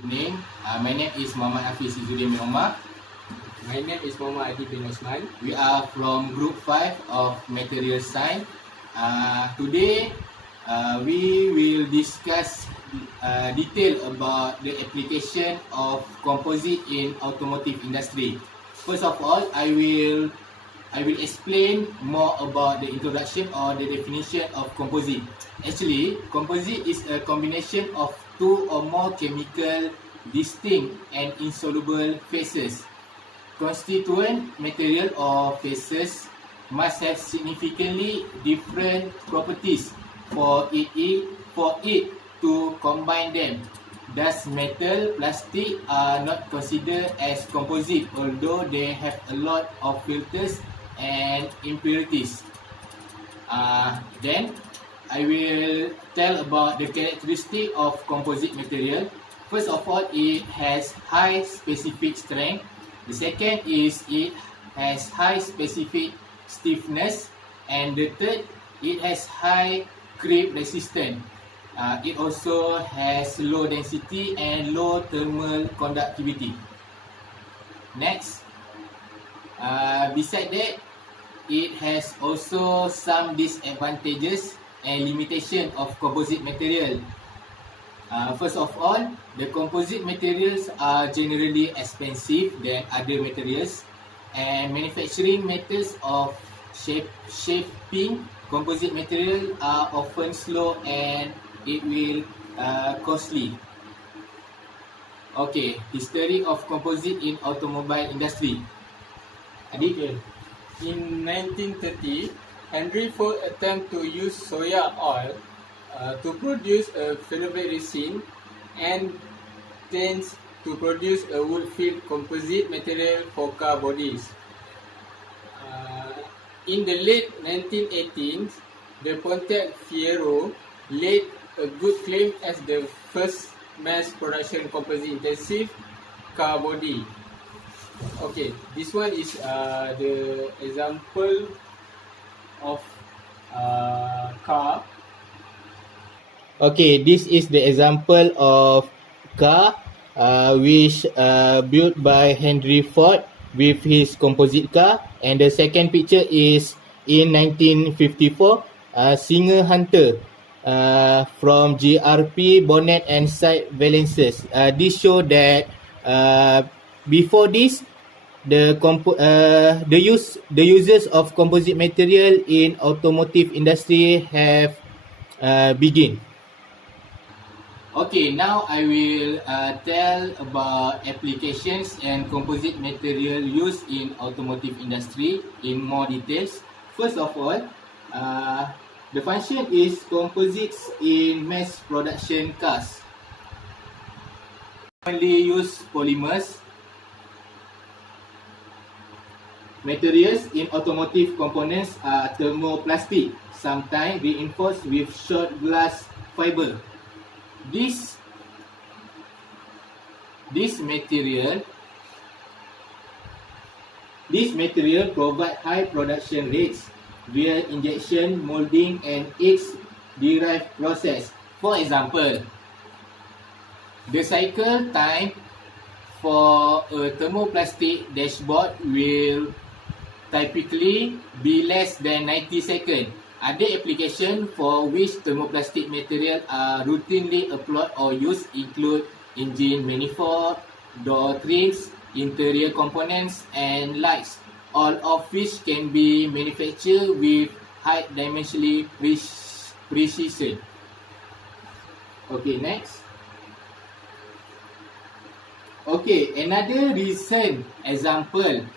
My name is Muhammad Hafiz Izzuddin bin Omar. My name is Muhammad Adi bin Osman. We are from Group 5 of Material Science. Today, we will discuss detail about the application of composite in automotive industry. First of all, I will explain more about the introduction or the definition of composite. Actually, composite is a combination of two or more chemical distinct and insoluble phases. Constituent material or phases must have significantly different properties for it to combine them. Thus, metal, plastic are not considered as composite, although they have a lot of filters and impurities. Then, I will tell about the characteristic of composite material. First of all, it has high specific strength. The second is it has high specific stiffness. And the third, it has high creep resistance. It also has low density and low thermal conductivity. Next, beside that, it has also some disadvantages and limitation of composite material. First of all, the composite materials are generally expensive than other materials, and manufacturing methods of shaping composite material are often slow and it will costly. Okay, history of composite in automobile industry. Adik? In 1930, Henry Ford attempted to use soya oil to produce a ferrite resin and thence to produce a wood-filled composite material for car bodies. In the late 1918s, the Pontiac Fiero laid a good claim as the first mass production composite intensive car body. Okay, this one is the example of car. Okay, this is the example of car which built by Henry Ford with his composite car, and the second picture is in 1954, Singer Hunter from GRP bonnet and side valances. This show that before this, the uses of composite material in automotive industry have begin. Okay, now I will tell about applications and composite material used in automotive industry in more details. First of all, the function is composites in mass production cars. Commonly use polymers. Materials in automotive components are thermoplastic, sometimes reinforced with short glass fiber. This material provide high production rates via injection molding and its derived process. For example, the cycle time for a thermoplastic dashboard will typically be less than 90 seconds. Other applications for which thermoplastic material are routinely applied or used include engine manifold, door trims, interior components, and lights, all of which can be manufactured with high dimensional precision. Okay, next. Okay, another recent example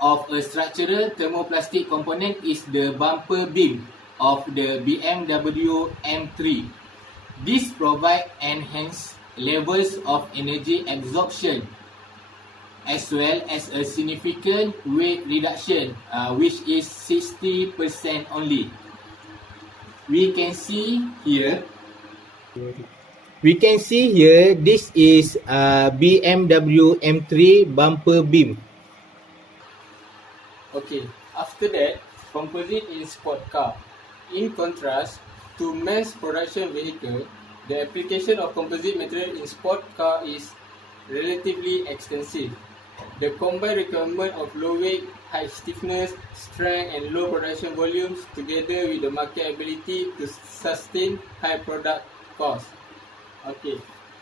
of a structural thermoplastic component is the bumper beam of the BMW M3. This provides enhanced levels of energy absorption as well as a significant weight reduction, which is 60% only. We can see here, this is BMW M3 bumper beam. Okay, after that, composite in sport car. In contrast to mass production vehicle, the application of composite material in sport car is relatively extensive. The combined requirement of low weight, high stiffness, strength and low production volumes together with the market ability to sustain high product cost. Okay.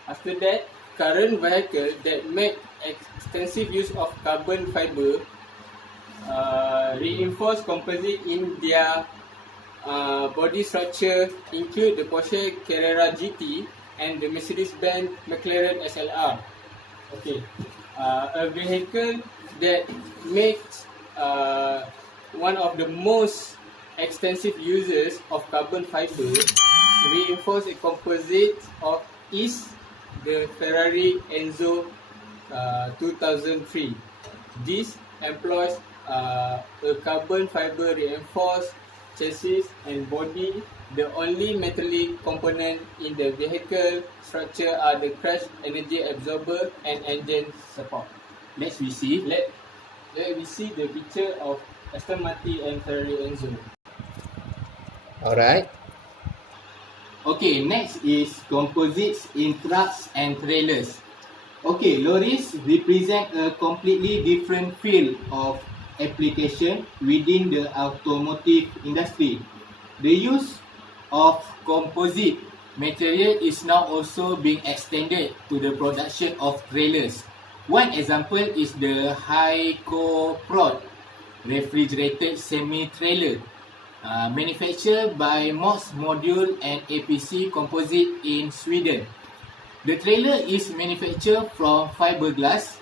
After that, current vehicles that make extensive use of carbon fiber reinforced composite in their body structure include the Porsche Carrera GT and the Mercedes-Benz McLaren SLR. Okay, a vehicle that makes one of the most extensive uses of carbon fiber reinforced a composite of is the Ferrari Enzo 2003. This employs a carbon fiber reinforced chassis and body. The only metallic component in the vehicle structure are the crash energy absorber and engine support. Let's we see. Let we see the picture of Aston Martin and Ferrari Enzo. Alright. Okay, next is composites in trucks and trailers. Okay, lorries represent a completely different field of application within the automotive industry. The use of composite material is now also being extended to the production of trailers. One example is the high-co-prod refrigerated semi-trailer manufactured by Moss Module and APC Composite in Sweden. The trailer is manufactured from fiberglass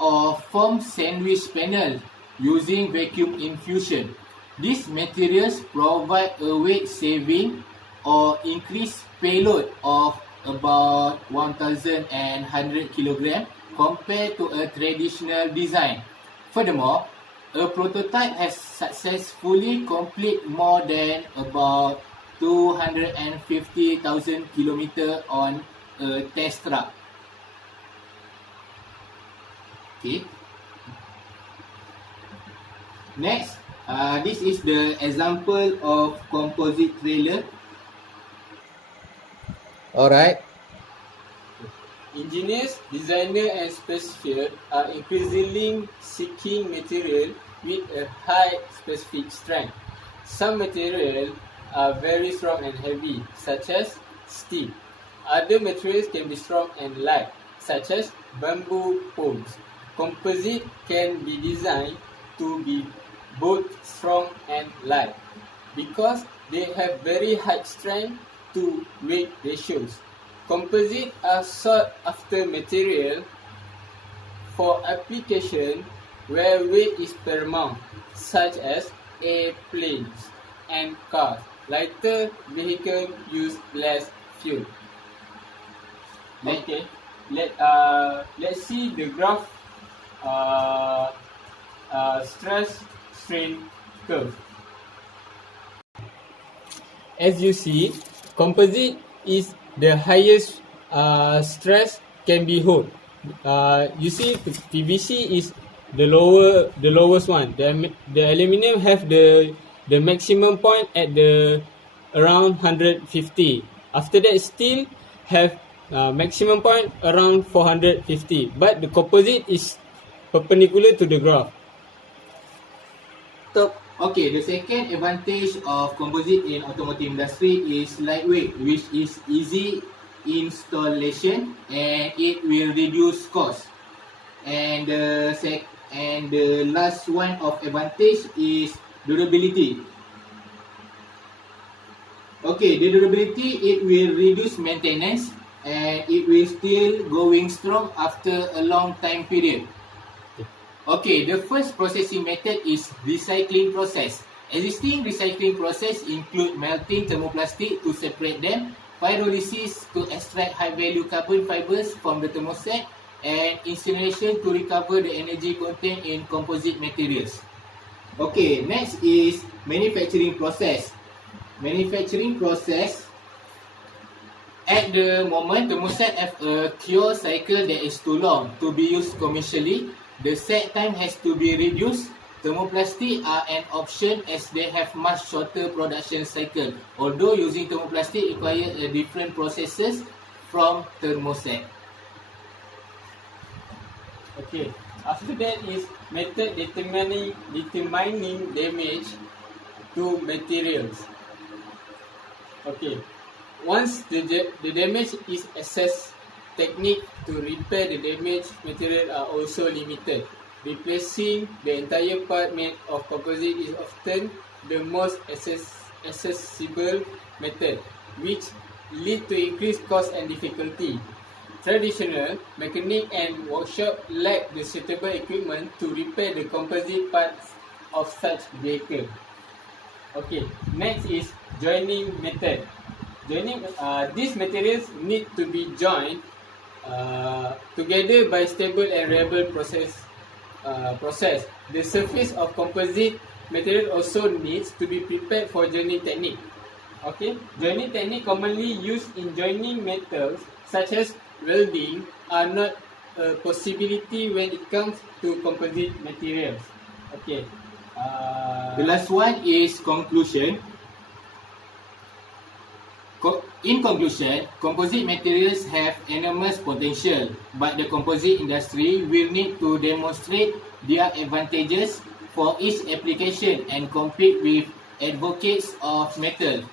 or foam sandwich panel using vacuum infusion. These materials provide a weight saving or increased payload of about 1,100 kg compared to a traditional design. Furthermore, a prototype has successfully completed more than about 250,000 km on a test track. Okay. Next, this is the example of composite trailer. Alright. Engineers, designers and specifiers are increasingly seeking material with a high specific strength. Some materials are very strong and heavy, such as steel. Other materials can be strong and light, such as bamboo poles. Composite can be designed to be both strong and light because they have very high strength to weight ratios. Composite are sought after material for application where weight is paramount, such as airplanes and cars. Lighter vehicles use less fuel. Okay, let's see the graph stress strain curve. As you see, composite is the highest stress can be hold. You see, PVC is the lowest one. The aluminum have the maximum point at the around 150. After that, steel have maximum point around 450. But the composite is perpendicular to the graph. Okay, the second advantage of composite in automotive industry is lightweight, which is easy installation and it will reduce cost. And the last one of advantage is durability. Okay, the durability, it will reduce maintenance and it will still going strong after a long time period. Okay, the first processing method is recycling process. Existing recycling process include melting thermoplastic to separate them, pyrolysis to extract high-value carbon fibers from the thermoset, and incineration to recover the energy content in composite materials. Okay, next is manufacturing process. Manufacturing process, at the moment, thermoset have a cure cycle that is too long to be used commercially. The set time has to be reduced. Thermoplastic are an option as they have much shorter production cycle, although using thermoplastic requires a different processes from thermoset. Okay. After that is method determining damage to materials. Okay. Once the damage is assessed, technique to repair the damaged material are also limited. Replacing the entire part made of composite is often the most accessible method, which lead to increased cost and difficulty. Traditional mechanic and workshop lack the suitable equipment to repair the composite parts of such vehicle. Okay, next is joining method. These materials need to be joined together by stable and reliable process. The surface of composite material also needs to be prepared for joining technique. Okay, joining technique commonly used in joining metals such as welding are not a possibility when it comes to composite materials. Okay. The last one is conclusion. In conclusion, composite materials have enormous potential, but the composite industry will need to demonstrate their advantages for each application and compete with advocates of metal.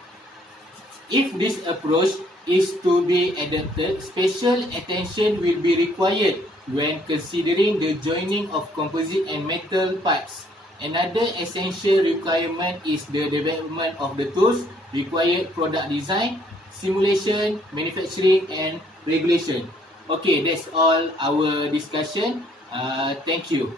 If this approach is to be adopted, special attention will be required when considering the joining of composite and metal parts. Another essential requirement is the development of the tools, required product design, simulation, manufacturing and regulation. Okay, that's all our discussion. Thank you.